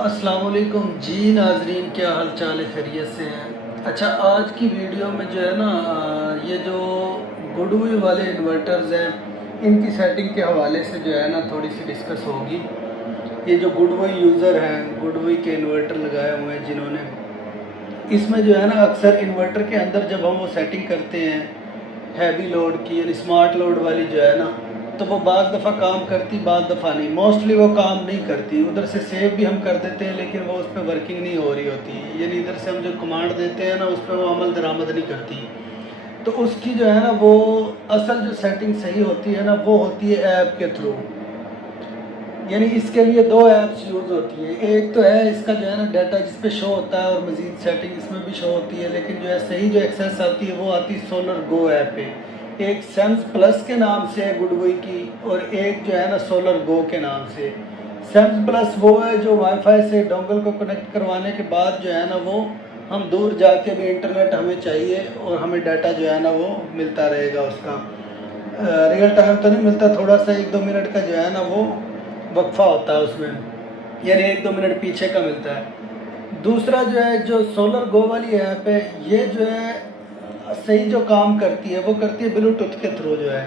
अस्सलाम वालेकुम जी नाजरीन, क्या हाल चाल है? खैरियत से हैं? अच्छा, आज की वीडियो में जो है ना ये जो गुडवी वाले इन्वर्टर्स हैं इनकी सेटिंग के हवाले से जो है ना थोड़ी सी डिस्कस होगी। ये जो गुडवी यूज़र हैं, गुडवी के इन्वर्टर लगाए हुए हैं जिन्होंने, इसमें जो है ना अक्सर इन्वर्टर के अंदर जब हम वो सेटिंग करते हैं हैवी लोड की यानी स्मार्ट लोड वाली जो है ना, तो वो बाद दफ़ा काम करती, बाद दफ़ा नहीं। मोस्टली वो काम नहीं करती। उधर से सेव भी हम कर देते हैं लेकिन वो उस पर वर्किंग नहीं हो रही होती, यानी इधर से हम जो कमांड देते हैं ना उस पर वो अमल दरामद नहीं करती। तो उसकी जो है ना वो असल जो सेटिंग सही होती है ना वो होती है ऐप के थ्रू। यानी इसके लिए दो ऐप्स यूज़ होती हैं। एक तो है इसका जो है ना डाटा जिस पे शो होता है और मज़ीद सेटिंग इसमें भी शो होती है, लेकिन जो है सही जो एक्सेस आती है वो आती है सोलर गो ऐप पे। एक सेंस प्लस के नाम से है गुडवी की, और एक जो है ना सोलर गो के नाम से। सेंस प्लस वो है जो वाईफाई से डोंगल को कनेक्ट करवाने के बाद जो है ना वो हम दूर जाके भी इंटरनेट हमें चाहिए और हमें डाटा जो है ना वो मिलता रहेगा। उसका रियल टाइम तो नहीं मिलता, थोड़ा सा 1-2 मिनट का जो है ना वो वक्फा होता है उसमें, यानी 1-2 मिनट पीछे का मिलता है। दूसरा जो है जो सोलर गो वाली ऐप है, ये जो है सही जो काम करती है वो करती है ब्लूटूथ के थ्रू जो है।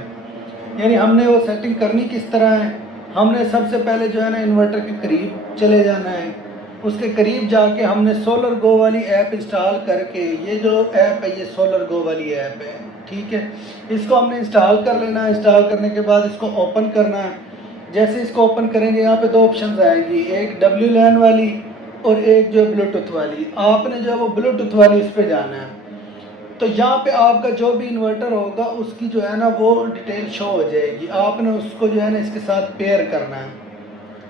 यानी हमने वो सेटिंग करनी किस तरह है, हमने सबसे पहले जो है ना इन्वर्टर के करीब चले जाना है। उसके करीब जाके हमने सोलर गो वाली ऐप इंस्टॉल करके, ये जो ऐप है ये सोलर गो वाली ऐप है, ठीक है। इसको हमने इंस्टॉल कर लेना है। इंस्टॉल करने के बाद इसको ओपन करना है। जैसे इसको ओपन करेंगे यहाँ पे दो ऑप्शन आएंगी, एक WLAN वाली और एक जो ब्लूटूथ वाली। आपने जो है वो ब्लूटूथ वाली उस पर जाना है। तो यहाँ पे आपका जो भी इन्वर्टर होगा उसकी जो है ना वो डिटेल शो हो जाएगी। आपने उसको जो है ना इसके साथ पेयर करना है।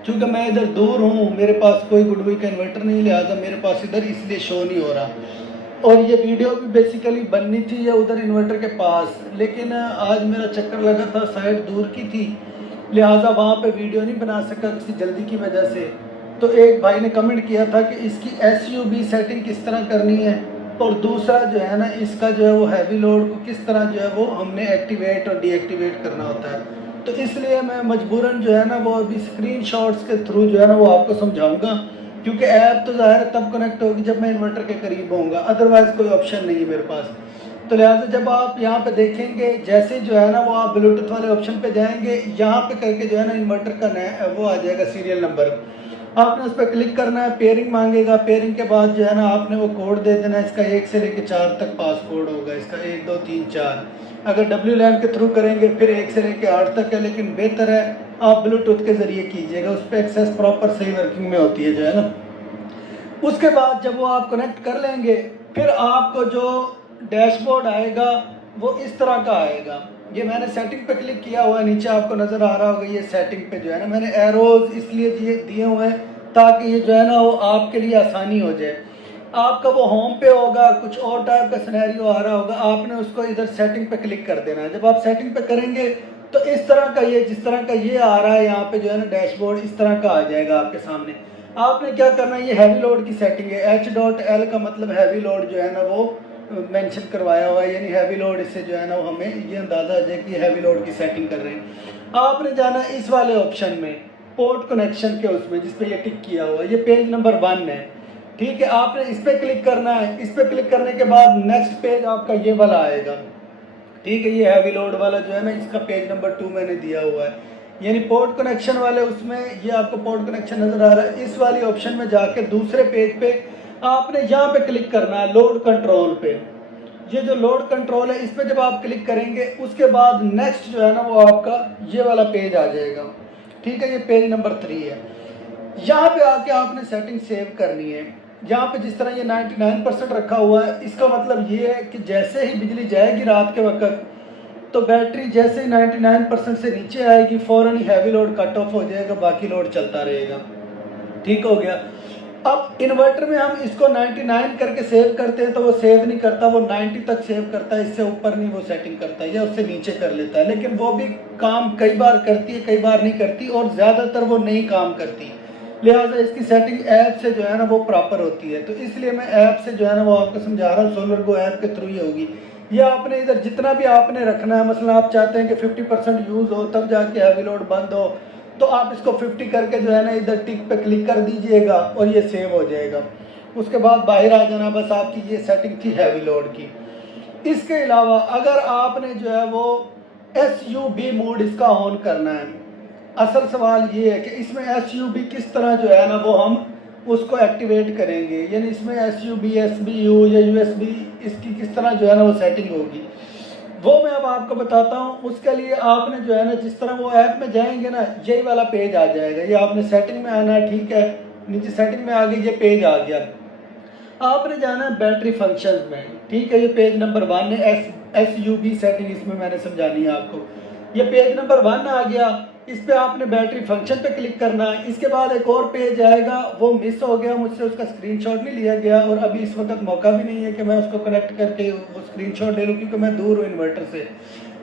क्योंकि मैं इधर दूर हूँ, मेरे पास कोई गुडवी का इन्वर्टर नहीं, लिहाजा मेरे पास इधर इसलिए शो नहीं हो रहा। और ये वीडियो भी बेसिकली बननी थी या उधर इन्वर्टर के पास, लेकिन आज मेरा चक्कर लगा था, साइड दूर की थी, लिहाजा वहाँ पे वीडियो नहीं बना सका किसी जल्दी की वजह से। तो एक भाई ने कमेंट किया था कि इसकी SUB सेटिंग किस तरह करनी है, और दूसरा जो है ना इसका जो है वो हैवी लोड को किस तरह जो है वो हमने एक्टिवेट और डीएक्टिवेट करना होता है। तो इसलिए मैं मजबूरन जो है ना वो अभी स्क्रीनशॉट्स के थ्रू जो है ना वो आपको समझाऊंगा, क्योंकि ऐप तो ज़ाहिर है तब कनेक्ट होगी जब मैं इन्वर्टर के करीब होऊंगा, अदरवाइज़ कोई ऑप्शन नहीं है मेरे पास। तो लिहाजा जब आप यहाँ पे देखेंगे, जैसे जो है ना वो आप ब्लूटूथ वाले ऑप्शन पे जाएंगे, यहाँ पे करके जो है ना इन्वर्टर का वो आ जाएगा सीरियल नंबर। आपने उस पर क्लिक करना है, पेयरिंग मांगेगा। पेयरिंग के बाद जो है ना आपने वो कोड दे देना है। इसका 1 से लेकर 4 तक पास कोड होगा इसका, 1 2 3 4। अगर WLAN के थ्रू करेंगे फिर 1 से लेकर 8 तक है, लेकिन बेहतर है आप ब्लूटूथ के ज़रिए कीजिएगा, उस पर एक्सेस प्रॉपर सही वर्किंग में होती है जो है ना। उसके बाद जब वो आप कनेक्ट कर लेंगे, फिर आपको जो डैशबोर्ड आएगा वो इस तरह का आएगा। ये मैंने सेटिंग पे क्लिक किया हुआ है, नीचे आपको नज़र आ रहा होगा। ये सेटिंग पे जो है ना मैंने एरोज इसलिए दिए हुए हैं ताकि ये जो है ना वो आपके लिए आसानी हो जाए। आपका वो होम पे होगा, कुछ और टाइप का सिनेरियो आ रहा होगा, आपने उसको इधर सेटिंग पे क्लिक कर देना है। जब आप सेटिंग पे करेंगे तो इस तरह का, ये जिस तरह का ये आ रहा है यहाँ पे जो है ना डैशबोर्ड, इस तरह का आ जाएगा आपके सामने। आपने क्या करना है, ये हैवी लोड की सेटिंग है। H.L का मतलब हैवी लोड जो है ना वो मेंशन करवाया हुआ है, यानी हैवी लोड। इससे जो है ना वो हमें ये अंदाज़ा आ जाए कि हैवी लोड की सेटिंग कर रहे हैं। आपने जाना इस वाले ऑप्शन में, पोर्ट कनेक्शन के उसमें जिस पे ये टिक किया हुआ है, ये पेज नंबर 1 है, ठीक है। आपने इस पर क्लिक करना है। इस पर क्लिक करने के बाद नेक्स्ट पेज आपका ये वाला आएगा, ठीक है। ये हैवी लोड वाला जो है ना इसका पेज नंबर 2 मैंने दिया हुआ है, यानी पोर्ट कनेक्शन वाले। उसमें ये आपको पोर्ट कनेक्शन नज़र आ रहा है। इस वाली ऑप्शन में जाके दूसरे पेज पे आपने यहाँ पे क्लिक करना है, लोड कंट्रोल पे। ये जो लोड कंट्रोल है इस पे जब आप क्लिक करेंगे उसके बाद नेक्स्ट जो है ना वो आपका ये वाला पेज आ जाएगा, ठीक है। ये पेज नंबर 3 है। यहाँ पे आके आपने सेटिंग सेव करनी है। यहाँ पे जिस तरह ये 99% रखा हुआ है, इसका मतलब ये है कि जैसे ही बिजली जाएगी रात के वक्त, तो बैटरी जैसे ही 99% से नीचे आएगी फ़ौरन ही हैवी लोड कट ऑफ हो जाएगा, बाकी लोड चलता रहेगा, ठीक हो गया। अब इन्वर्टर में हम इसको 99 करके सेव करते हैं तो वो सेव नहीं करता, वो 90 तक सेव करता है, इससे ऊपर नहीं वो सेटिंग करता है या उससे नीचे कर लेता है। लेकिन वो भी काम कई बार करती है, कई बार नहीं करती, और ज़्यादातर वो नहीं काम करती। लिहाजा इसकी सेटिंग ऐप से जो है ना वो प्रॉपर होती है। तो इसलिए मैं ऐप से जो है ना वो आपको समझा रहा हूँ, सोलर गो ऐप के थ्रू ही होगी। ये आपने इधर जितना भी आपने रखना है, मसलन आप चाहते हैं कि 50% यूज़ हो तब जाके हैवी लोड बंद हो, तो आप इसको 50 करके जो है ना इधर टिक पे क्लिक कर दीजिएगा और ये सेव हो जाएगा। उसके बाद बाहर आ जाना, बस आपकी ये सेटिंग थी हैवी लोड की। इसके अलावा अगर आपने जो है वो SUB मोड इसका ऑन करना है, असल सवाल ये है कि इसमें SUB किस तरह जो है ना वो हम उसको एक्टिवेट करेंगे, यानी इसमें SUB SBU या USB इसकी किस तरह जो है ना वो सेटिंग होगी, वो मैं अब आपको बताता हूँ। उसके लिए आपने जो है ना जिस तरह वो ऐप में जाएंगे ना, यही वाला पेज आ जाएगा। ये आपने सेटिंग में आना है, ठीक है, नीचे सेटिंग में आ गई, ये पेज आ गया। आपने जाना है बैटरी फंक्शंस में, ठीक है, ये पेज नंबर 1 है। SUB सेटिंग इसमें मैंने समझानी है आपको। ये पेज नंबर 1 आ गया, इस पे आपने बैटरी फंक्शन पे क्लिक करना है। इसके बाद एक और पेज आएगा, वो मिस हो गया मुझसे, उसका स्क्रीनशॉट नहीं लिया गया और अभी इस वक्त मौका भी नहीं है कि मैं उसको कनेक्ट करके वो स्क्रीनशॉट ले लूँ, क्योंकि मैं दूर हूँ इन्वर्टर से।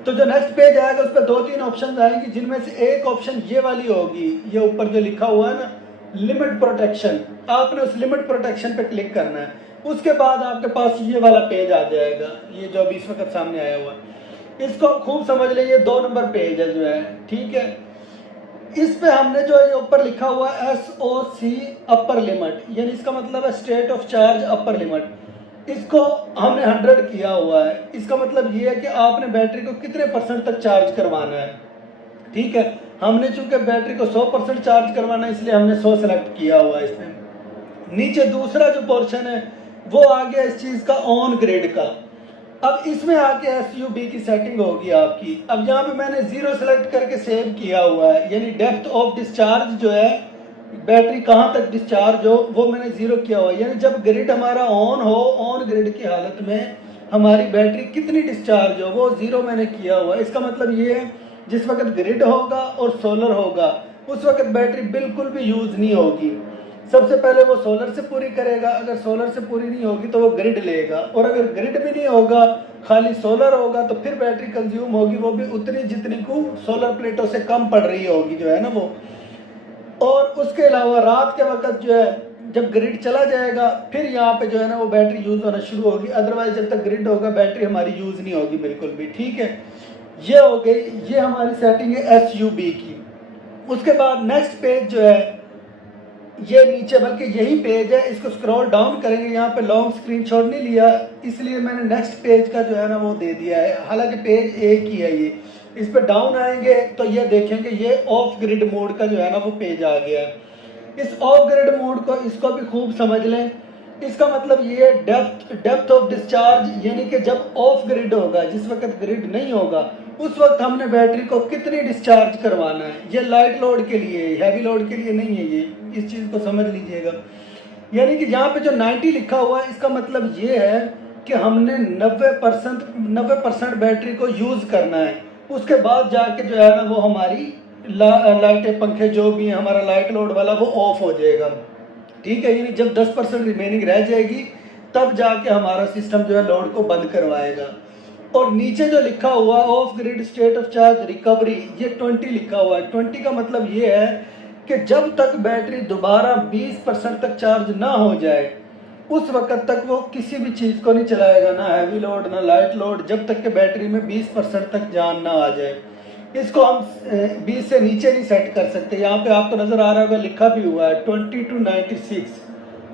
तो जो नेक्स्ट पेज आएगा उस पर 2-3 ऑप्शन आएंगी, जिनमें से एक ऑप्शन ये वाली होगी, ये ऊपर जो लिखा हुआ है ना लिमिट प्रोटेक्शन, आपने उस लिमिट प्रोटेक्शन पे क्लिक करना है। उसके बाद आपके पास ये वाला पेज आ जाएगा, ये जो अभी इस वक्त सामने आया हुआ है, इसको खूब समझ लीजिए, 2 नंबर पेज है जो है, ठीक है। इस पे हमने जो ये ऊपर लिखा हुआ है SOC अपर लिमिट, यानी इसका मतलब है state of charge upper limit, इसको हमने 100 किया हुआ है। इसका मतलब ये है कि आपने बैटरी को कितने % तक चार्ज करवाना है, ठीक है। हमने चूंकि बैटरी को 100% चार्ज करवाना है, इसलिए हमने 100 सेलेक्ट किया हुआ है इसमें। नीचे दूसरा जो पोर्शन है वो आ गया इस चीज़ का ऑन ग्रिड का। अब इसमें आके SUB की सेटिंग होगी आपकी। अब यहाँ पे मैंने 0 सेलेक्ट करके सेव किया हुआ है, यानी डेप्थ ऑफ डिस्चार्ज जो है, बैटरी कहाँ तक डिस्चार्ज हो, वो मैंने 0 किया हुआ है। यानी जब ग्रिड हमारा ऑन हो, ऑन ग्रिड की हालत में हमारी बैटरी कितनी डिस्चार्ज हो, वो 0 मैंने किया हुआ है। इसका मतलब ये है जिस वक्त ग्रिड होगा और सोलर होगा उस वक्त बैटरी बिल्कुल भी यूज़ नहीं होगी। सबसे पहले वो सोलर से पूरी करेगा, अगर सोलर से पूरी नहीं होगी तो वो ग्रिड लेगा, और अगर ग्रिड भी नहीं होगा, खाली सोलर होगा, तो फिर बैटरी कंज्यूम होगी, वो भी उतनी जितनी को सोलर प्लेटों से कम पड़ रही होगी जो है ना वो। और उसके अलावा रात के वक्त जो है जब ग्रिड चला जाएगा फिर यहाँ पे जो है ना वो बैटरी यूज़ होना शुरू होगी, अदरवाइज जब तक ग्रिड होगा बैटरी हमारी यूज़ नहीं होगी बिल्कुल भी, ठीक है। ये हो गई, ये हमारी सेटिंग है SUB की। उसके बाद नेक्स्ट पेज जो है ये नीचे, बल्कि यही पेज है, इसको स्क्रॉल डाउन करेंगे, यहाँ पे लॉन्ग स्क्रीनशॉट नहीं लिया इसलिए मैंने नेक्स्ट पेज का जो है ना वो दे दिया है, हालांकि पेज एक ही है ये। इस पे डाउन आएंगे तो ये देखेंगे ये ऑफ ग्रिड मोड का जो है ना वो पेज आ गया है। इस ऑफ ग्रिड मोड को, इसको भी खूब समझ लें। इसका मतलब ये है डेप्थ ऑफ डिस्चार्ज, यानी कि जब ऑफ ग्रिड होगा, जिस वक्त ग्रिड नहीं होगा, उस वक्त हमने बैटरी को कितनी डिस्चार्ज करवाना है। ये लाइट लोड के लिए, हैवी लोड के लिए नहीं है, ये इस चीज़ को समझ लीजिएगा। यानी कि यहाँ पे जो 90 लिखा हुआ है, इसका मतलब ये है कि हमने 90% बैटरी को यूज़ करना है। उसके बाद जाके जो है ना वो हमारी लाइटें पंखे जो भी है हमारा लाइट लोड वाला वो ऑफ हो जाएगा, ठीक है। यानी जब 10% रिमेनिंग रह जाएगी तब जाके हमारा सिस्टम जो है लोड को बंद करवाएगा। और नीचे जो लिखा हुआ of grid state of charge recovery, ये 20 लिखा हुआ है। 20 का मतलब ये है कि जब तक बैटरी दोबारा 20% तक चार्ज ना हो जाए उस वक्त तक वो किसी भी चीज़ को नहीं चलाएगा, ना हैवी लोड ना लाइट लोड, जब तक कि बैटरी में 20% तक जान ना आ जाए। इसको हम 20 से नीचे नहीं सेट कर सकते। यहाँ पे आपको नज़र आ रहा होगा लिखा भी हुआ है 20 to 96,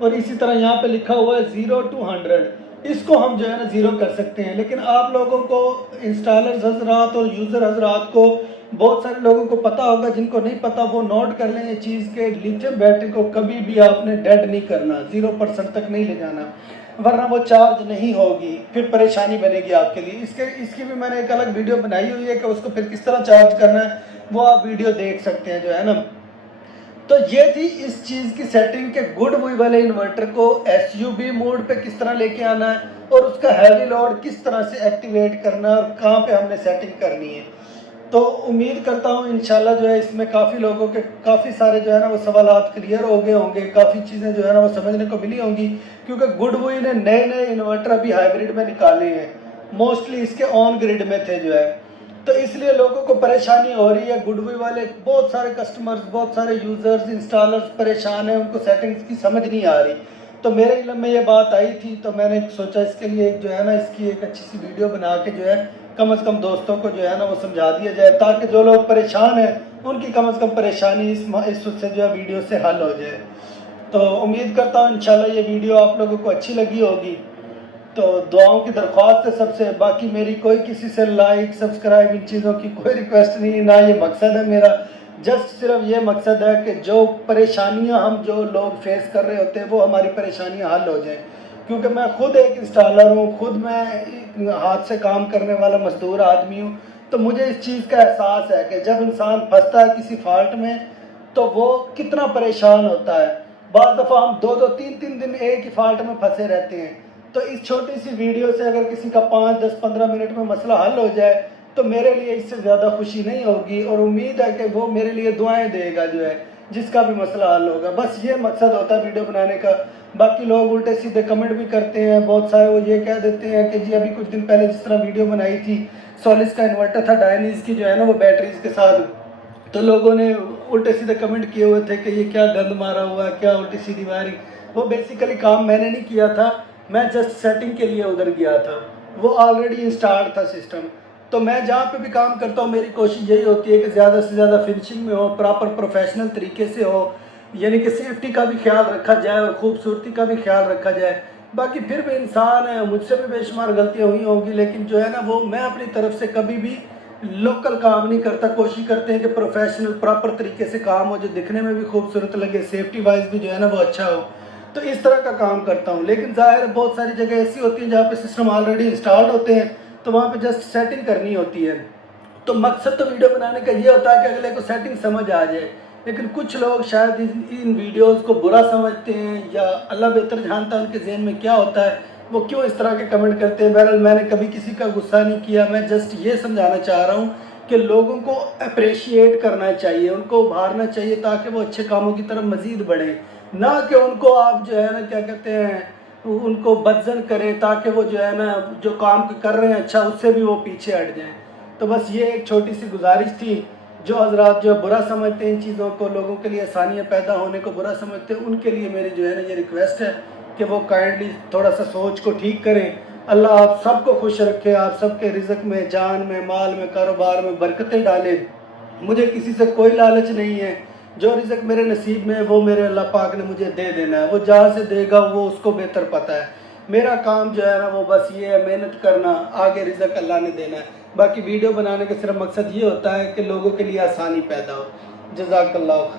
और इसी तरह यहाँ पे लिखा हुआ है 0 to 100। इसको हम जो है ना 0 कर सकते हैं, लेकिन आप लोगों को, इंस्टॉलर्स हजरात और यूज़र हजरात को, बहुत सारे लोगों को पता होगा, जिनको नहीं पता वो नोट कर लें ये चीज़ के लिथियम बैटरी को कभी भी आपने डेड नहीं करना, 0% तक नहीं ले जाना, वरना वो चार्ज नहीं होगी, फिर परेशानी बनेगी आपके लिए। इसकी भी मैंने एक अलग वीडियो बनाई हुई है कि उसको फिर किस तरह चार्ज करना है, वो आप वीडियो देख सकते हैं जो है ना। तो ये थी इस चीज़ की सेटिंग के गुड वी वाले इन्वर्टर को SUB मोड पे किस तरह लेके आना है और उसका हैवी लोड किस तरह से एक्टिवेट करना है और कहाँ पे हमने सेटिंग करनी है। तो उम्मीद करता हूँ इंशाल्लाह जो है इसमें काफ़ी लोगों के काफ़ी सारे जो है ना वो सवालात क्लियर हो गए होंगे, काफ़ी चीज़ें जो है ना वो समझने को मिली होंगी, क्योंकि गुड वी ने नए नए इन्वर्टर अभी हाइब्रिड में निकाले हैं, मोस्टली इसके ऑन ग्रिड में थे जो है, तो इसलिए लोगों को परेशानी हो रही है। गुड वी वाले बहुत सारे कस्टमर्स, बहुत सारे यूज़र्स, इंस्टॉलर्स परेशान हैं, उनको सेटिंग्स की समझ नहीं आ रही। तो मेरे इल्म में ये बात आई थी तो मैंने सोचा इसके लिए जो है ना इसकी एक अच्छी सी वीडियो बना के जो है कम से कम दोस्तों को जो है ना वो समझा दिया जाए, ताकि जो लोग परेशान हैं उनकी कम से कम परेशानी इस उससे जो है वीडियो से हल हो जाए। तो उम्मीद करता हूँ इंशाल्लाह ये वीडियो आप लोगों को अच्छी लगी होगी। तो दुआओं की दरख्वास्त है सबसे, बाकी मेरी कोई किसी से लाइक सब्सक्राइब इन चीज़ों की कोई रिक्वेस्ट नहीं, ना ये मकसद है मेरा। जस्ट सिर्फ ये मकसद है कि जो परेशानियां हम जो लोग फेस कर रहे होते हैं वो हमारी परेशानियां हल हो जाएं। क्योंकि मैं खुद एक इंस्टॉलर हूँ, खुद मैं हाथ से काम करने वाला मजदूर आदमी हूँ, तो मुझे इस चीज़ का एहसास है कि जब इंसान फंसता है किसी फॉल्ट में तो वो कितना परेशान होता है। बाज़ दफ़ा हम 2-2 3-3 दिन एक ही फॉल्ट में फंसे रहते हैं। तो इस छोटी सी वीडियो से अगर किसी का 5-10-15 मिनट में मसला हल हो जाए तो मेरे लिए इससे ज़्यादा खुशी नहीं होगी, और उम्मीद है कि वो मेरे लिए दुआएं देगा जो है जिसका भी मसला हल होगा। बस ये मकसद होता है वीडियो बनाने का। बाकी लोग उल्टे सीधे कमेंट भी करते हैं बहुत सारे, वो ये कह देते हैं कि जी अभी कुछ दिन पहले जिस तरह वीडियो बनाई थी सोलिस का इन्वर्टर था डायनीज़ की जो है ना वो बैटरीज के साथ, तो लोगों ने उल्टे सीधे कमेंट किए हुए थे कि ये क्या गंद मारा हुआ है, क्या उल्टी सीधी वायरिंग। वो बेसिकली काम मैंने नहीं किया था, मैं जस्ट सेटिंग के लिए उधर गया था, वो ऑलरेडी इंस्टॉल्ड था सिस्टम। तो मैं जहाँ पे भी काम करता हूँ मेरी कोशिश यही होती है कि ज़्यादा से ज़्यादा फिनिशिंग में हो, प्रॉपर प्रोफेशनल तरीके से हो, यानी कि सेफ्टी का भी ख्याल रखा जाए और खूबसूरती का भी ख्याल रखा जाए। बाकी फिर भी इंसान है, मुझसे भी बेशुमार गलतियाँ हुई होंगी, लेकिन जो है ना वो मैं अपनी तरफ से कभी भी लोकल काम नहीं करता। कोशिश करते हैं कि प्रोफेशनल प्रॉपर तरीके से काम हो, जो दिखने में भी खूबसूरत लगे, सेफ्टी वाइज भी जो है ना वो अच्छा हो। तो इस तरह का काम करता हूँ। लेकिन ज़ाहिर है बहुत सारी जगह ऐसी होती हैं जहाँ पे सिस्टम ऑलरेडी इंस्टॉल्ड होते हैं, तो वहाँ पे जस्ट सेटिंग करनी होती है। तो मकसद तो वीडियो बनाने का ये होता है कि अगले को सेटिंग समझ आ जाए। लेकिन कुछ लोग शायद इन वीडियोज़ को बुरा समझते हैं, या अल्लाह बेहतर जानता है उनके जहन में क्या होता है, वो क्यों इस तरह के कमेंट करते हैं। बहरहाल मैंने कभी किसी का गुस्सा नहीं किया, मैं जस्ट ये समझाना चाह रहा हूँ कि लोगों को अप्रिशिएट करना चाहिए, उनको उभारना चाहिए ताकि वो अच्छे कामों की तरफ मज़ीद बढ़ें, ना कि उनको आप जो है ना क्या कहते हैं उनको बदजन करें ताकि वो जो है ना जो काम कर रहे हैं अच्छा उससे भी वो पीछे हट जाएं। तो बस ये एक छोटी सी गुजारिश थी। जो हजरात जो बुरा समझते हैं इन चीज़ों को, लोगों के लिए आसानियाँ पैदा होने को बुरा समझते हैं, उनके लिए मेरी जो है ना ये रिक्वेस्ट है कि वो काइंडली थोड़ा सा सोच को ठीक करें। अल्लाह आप सबको खुश रखे, आप सबके रिज़्क में, जान में, माल में, कारोबार में बरकतें डाले। मुझे किसी से कोई लालच नहीं है, जो रिज़्क मेरे नसीब में है वो मेरे अल्लाह पाक ने मुझे दे देना है, वो जहाँ से देगा वो उसको बेहतर पता है। मेरा काम जो है ना वो बस ये है मेहनत करना, आगे रिज़्क अल्लाह ने देना है। बाकी वीडियो बनाने का सिर्फ मकसद ये होता है कि लोगों के लिए आसानी पैदा हो। जज़ाकल्लाह।